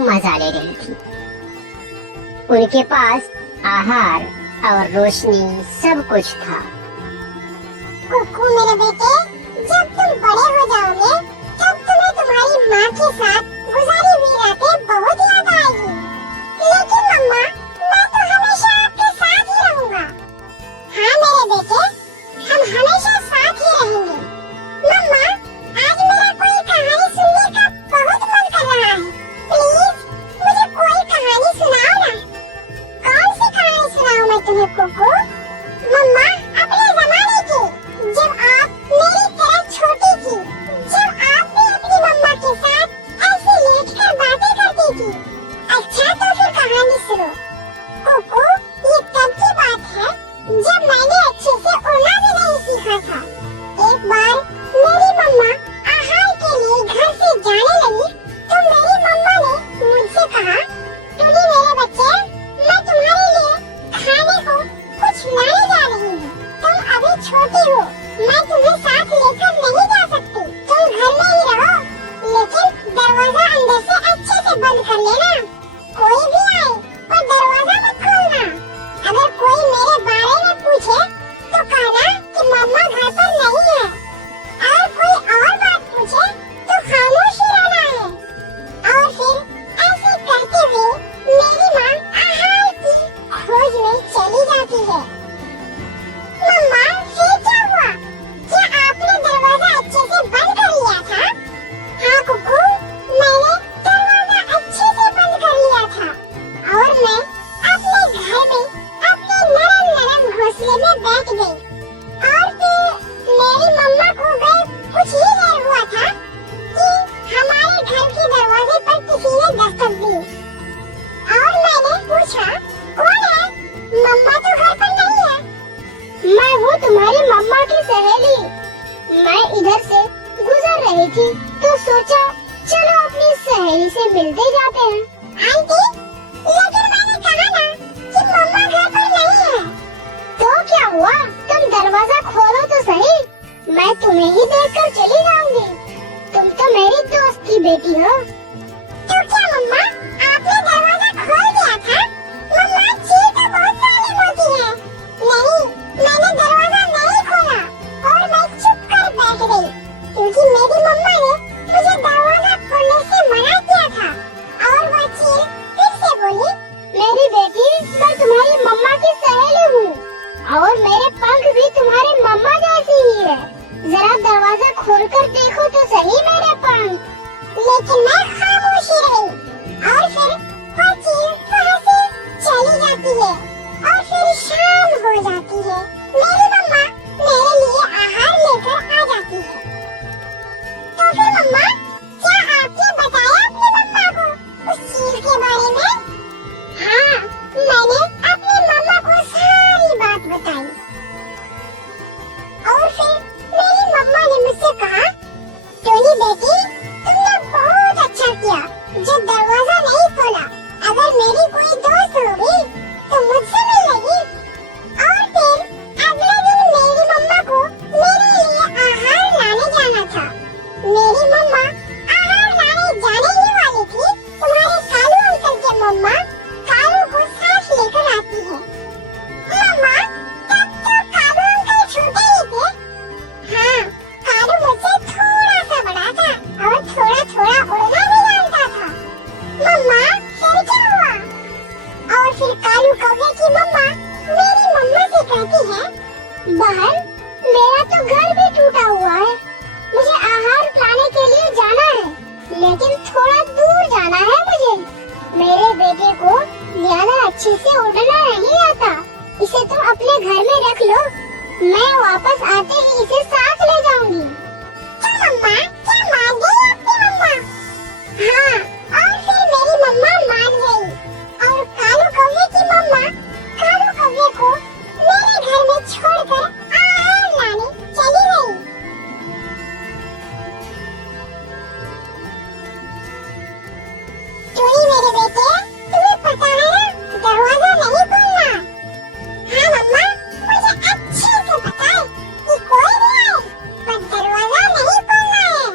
मजा ले रही थी। उनके पास आहार और रोशनी सब कुछ था। कुकू मेरे बेटे, जब तुम बड़े हो जाओगे तब तुम्हें तुम्हारी माँ के साथ गुजारी हुई रातें बहुत याद आएगी। लेकिन मम्मा, मैं तो हमेशा आपके साथ ही रहूंगा। हाँ मेरे बेटे, हम हमेशा साथ ही रहेंगे। मम्मा, आज मेरा कोई कहानी सुनने का बहुत मन कर रहा है। प्लीज मुझे कोई कहानी सुनाओ ना। कौन सी कहानी सुनाऊं मैं तुम्हें कुकू? मम्मा, अपने जमाने की, जब आप मेरी तरह छोटी थी, जब आप भी अपनी मम्मा के साथ ऐसे लेटकर बातें करती थी। अच्छा तो फिर कहानी सुनो। कुकू, ये तब की बात है जब मैंने अच्छे से उड़ना भी नहीं सीखा था। एक बार मेरी मम्मा आहार के लिए घर से जाने लगी तो मेरी मम्मा ने मुझसे कहा, टुनी मेरे बच्चे, मैं तुम्हारे लिए खाने को कुछ लाने जा रही हूँ। तुम अभी छोटी हो, मैं तुम्हें साथ लेकर नहीं जा सकती। तुम घर में ही रहो, लेकिन दरवाजा अंदर से अच्छे से बंद कर लेना। कोई भी आए और दरवाजा मत खोलना। अगर कोई मेरे बारे में पूछे तो कहना कि मम्मा घर पर नहीं है। और कोई और बात पूछे तो खामोश ही रहना है। और फिर ऐसे करते हुए मेरी माँ आहार की खोज में चली जाती है। मम्मा, फिर क्या हुआ? क्या आपने दरवाजा अच्छे से बंद कर लिया था? हाँ कुकू, मैंने दरवाजा अच्छे से बंद कर लिया था और मैं अपने घर में अपने नरम नरम घोंसले में बैठ गई। और फिर मेरी मम्मा को गए कुछ ही देर हुआ था कि हमारे घर के दरवाजे पर किसी ने दस्तक दी और मैंने पूछा, कौन है? मम्मा तो घर पर नहीं है। मैं हूँ तुम्हारी मम्मा की सहेली। मैं इधर से गुजर रही थी तो सोचा चलो अपनी सहेली से मिलते जाते हैं। आंटी, लेकिन मैंने कहा ना कि मम्मा घर पर नहीं है। तो क्या हुआ? तुम दरवाजा खोलो तो सही, मैं तुम्हें ही देखकर चली जाऊंगी। तुम तो मेरी दोस्त की बेटी हो। तो क्या मम्मा, आपने दरवाजा खोल दिया था? मम्मा चील तो बहुत जालिम होती है। नहीं, मैंने दरवाजा नहीं खोला और मैं चुप कर बैठ गई क्योंकि मेरी मम्मा ने मुझे दरवाजा खोलने से मना किया था। और वह चील फिर से बोली, मेरी बेटी, मैं तुम्हारी मम्मा की सहेली हूँ और मेरे पंख भी तुम्हारी मम्मा जैसी ही है। जरा दरवाजा खोलकर देखो तो सही मेरे पंख। लेकिन मैं खामोश ही रही और फिर वह चील वहाँ से चली जाती है और फिर शाम हो जाती है। मेरी मम्मा मेरे लिए आहार लेकर आ जाती है। तो फिर मम्मा, क्या आपने बताया अपनी मम्मा को उस चील के बारे में? हाँ, मैंने अपनी मम्मा को सारी बात बताई। और फिर मेरी मम्मा ने मुझसे कहा, टोनी बेटी, तुमने बहुत अच्छा किया जो दरवाजा नहीं खोला। अगर मेरी कोई दोस्त होगी तो मुझसे मिलेगी। और फिर अगले दिन मेरी मम्मा को मेरे लिए आहार लाने जाना था। मेरी मम्मा आहार लाने जाने ही वाली थी, तुम्हारे कालू अंकल के मम्मा कालू को साथ लेकर आती है। मम्मा, तब तो कालू अंकल छोटे ही थे। हाँ, कालू मुझसे थोड़ा सा बड़ा था और थोड़ा थोड़ा उड़ना भी जानता था। मम्मा, फिर क्या हुआ? और फिर कालू कौवे की मम्मा मेरी मम्मा से कहती है, बहन, मेरा तो घर भी टूटा हुआ है। मुझे आहार लाने के लिए जाना है, लेकिन थोड़ा दूर जाना है मुझे। मेरे बेटे को ज्यादा अच्छे से उड़ना नहीं आता। इसे तुम अपने घर में रख लो, मैं वापस आते ही इसे साथ ले जाऊंगी। क्या मम्मा, क्या मान गई आपकी मम्मा? हाँ, और फिर मेरी मम्मा मान गई और कालू कौवे की मम्मा कालू कौवे को मेरे घर में छोड़कर आहार लाने चली गई। टोनी मेरे बेटे, तुम्हें पता है ना, दरवाजा नहीं खोलना। हाँ मम्मा, मुझे अच्छे से पता है कि कोई भी आए पर दरवाजा नहीं खोलना है।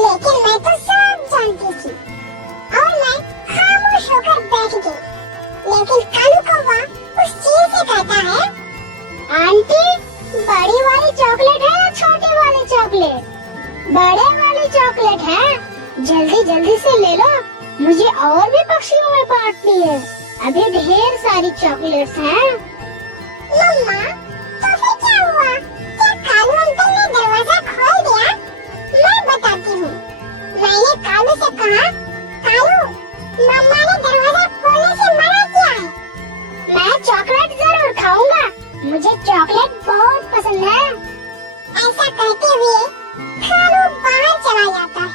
लेकिन मैं तो सब जानती थी और मैं खामोश होकर बैठ गई। लेकिन कालू कौवा उस चील से कहता है, आंटी, बड़ी वाली चॉकलेट है या छोटी वाली चॉकलेट? बड़े वाली चॉकलेट है, जल्दी जल्दी से ले लो, मुझे और भी पक्षियों में बांटनी है, अभी ढेर सारी चॉकलेट्स हैं। मम्मा, तो फिर क्या हुआ? क्या कालू अंकल ने दरवाजा खोल दिया? मैं बताती हूँ। मैंने कालू से कहा, कालू, मम्मा ने दरवाजा खोलने से मना किया है। मैं चॉकलेट जरूर खाऊंगा, मुझे चॉकलेट बहुत पसंद है। ऐसा कहते हुए कालू बाहर चला जाता है।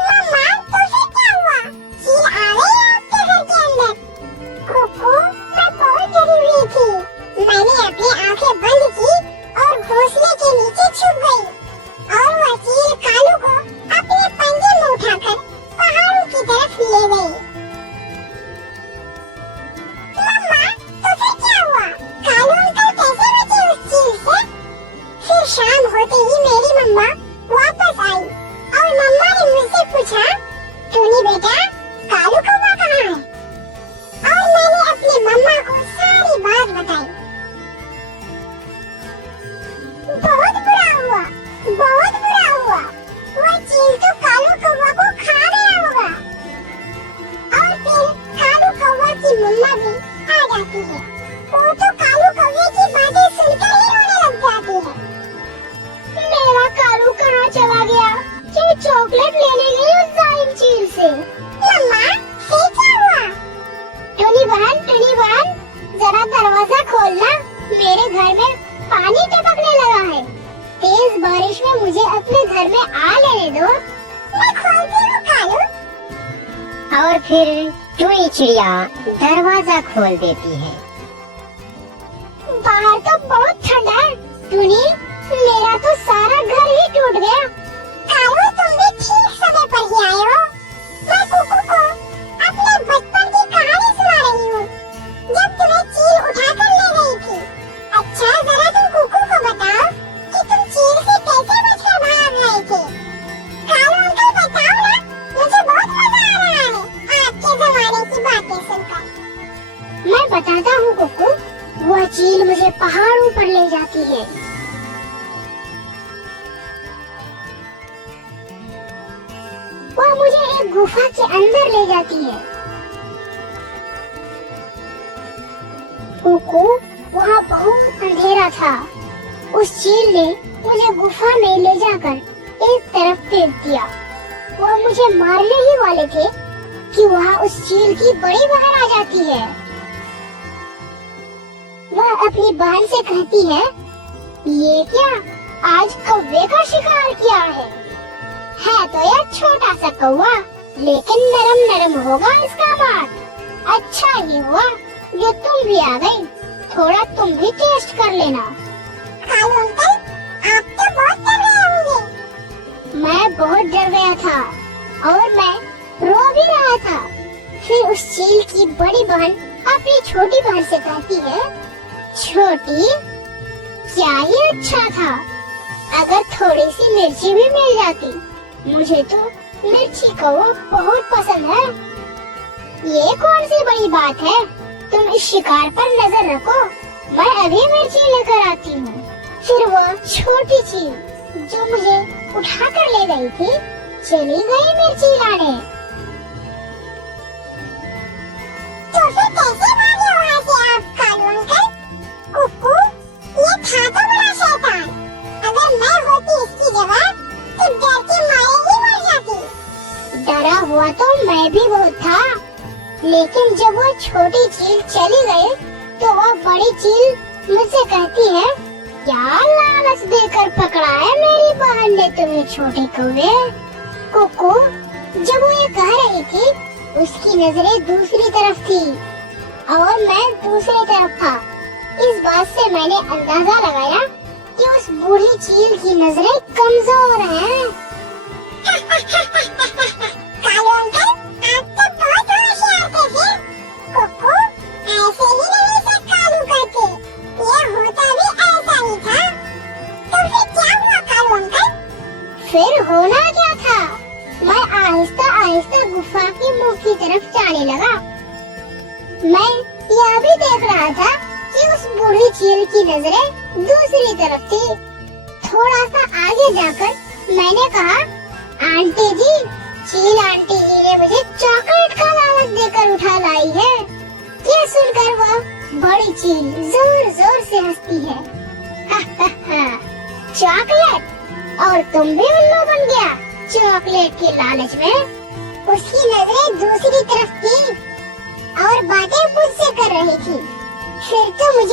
मम्मा, तो फिर क्या हुआ? चील आ गई आपके घर के अंदर? कुकू, मैं बहुत डरी हुई थी। मैंने अपनी आंखें बंद की और घोंसले के नीचे छुप गई और वह चील कालू को अपने पंजे में उठाकर पहाड़ों की तरफ ले गई। मम्मा, तो फिर क्या हुआ? कालू अंकल कैसे बचे उस चील से? फिर शाम होते ही मेरी मम्मा वापस आई और मम्मा ने मुझसे पूछा, टूनी बेटा, कालू कौवा कहाँ है? और मैंने अपनी मम्मा को सारी बात बताई। बहुत बुरा हुआ, बहुत बुरा हुआ। वह चील तो कालू कौवा को खा गया होगा। और फिर कालू कौवा की मम्मा भी आ जाती है। वो तो कालू कौवे की बातें सुनकर ही रोने लग जाती है। मेरा कालू कहाँ चला गया? ये चॉकलेट लेने गई उस जालिम चील से। मम्मा, फिर क्या हुआ? टुनी बहन, जरा दरवाजा खोलना, मेरे घर में पानी टपकने लगा है। तेज बारिश में मुझे अपने घर में आ लेने दो। मैं खोलती हूँ कालू। और फिर टुनी चिड़िया दरवाजा खोल देती है। बाहर तो बहुत ठंडा है टुनी, मेरा तो सारा घर ही टूट गया। कालू, तुम भी ठीक समय पर ही आए हो। मैं कुकू को अपने बचपन की कहानी सुना रही हूँ, जब तुम्हें चील उठाकर ले गई थी। अच्छा, जरा तुम कुकू को बताओ कि तुम चील से कैसे बचकर भाग रहे थे। कालू अंकल, बताओ ना, मुझे बहुत मजा आ रहा है आपके जमाने की बातें सुनकर। मैं बताता हूँ कुकू, वह चील मुझे पहाड़ों पर ले जाती है। वह मुझे एक गुफा के अंदर ले जाती है। कुकू, वहाँ बहुत अंधेरा था। उस चील ने मुझे गुफा में ले जाकर एक तरफ फेंक दिया। वह मुझे मारने ही वाले थे कि वहाँ उस चील की बड़ी बहन आ जाती है। वह अपनी बहन से कहती है, ये क्या, आज कौवे का शिकार किया है तो यह छोटा सा कौवा, लेकिन नरम नरम होगा इसका मांस। अच्छा ही हुआ जो तुम भी आ गई, थोड़ा तुम भी टेस्ट कर लेना। कालू अंकल, आप तो बहुत डर गए होंगे। मैं बहुत डर गया था और मैं रो भी रहा था। फिर उस चील की बड़ी बहन अपनी छोटी बहन से कहती है, छोटी, क्या ही अच्छा था अगर थोड़ी सी मिर्ची भी मिल जाती। मुझे तो मिर्ची कौवा बहुत पसंद है। ये कौन सी बड़ी बात है, तुम इस शिकार पर नजर रखो, मैं अभी मिर्ची लेकर आती हूँ। फिर वो छोटी चील जो मुझे उठाकर ले गई थी, चली गई मिर्ची लाने। तो फिर कैसे भागे वहाँ से आप कालू अंकल? कुकू, ये था तो बड़ा शैतान। अगर मैं होती इसकी जगह तो डर के मारे ही मर जाती। डरा हुआ तो मैं भी बहुत था, लेकिन जब वो छोटी चील चली गई तो वह बड़ी चील मुझसे कहती है, क्या लालच देकर पकड़ा है मेरी बहन ने तुम्हें छोटे कौवे। कुकू, जब वो ये कह रही थी उसकी नजरें दूसरी तरफ थी और मैं दूसरी तरफ था। इस बात से मैंने अंदाजा लगाया कि उस बूढ़ी चील की नजरें कमजोर हैं। कालू अंकल, आप तो बहुत होशियार थे फिर। कुकू, ऐसे ही नहीं सब कालू करते, ये होता भी ऐसा ही था। तो फिर क्या हुआ कालू अंकल? फिर होना क्या था, मैं आहिस्ता आहिस्ता गुफा के मुंह की तरफ जाने लगा। मैं यह भी देख रहा था कि उस बूढ़ी चील की नजरें दूसरी तरफ थी। थोड़ा सा आगे जाकर मैंने कहा, आंटी जी, चील आंटी जी ने मुझे चॉकलेट का लालच देकर उठा लाई है। यह सुनकर वह बड़ी चील जोर जोर से हंसती है। चॉकलेट, और तुम भी उल्लू बन गया चॉकलेट के लालच में। उसकी नजरें दूसरी तरफ थी और बातें मुझसे कर रही थी। फिर तो मुझे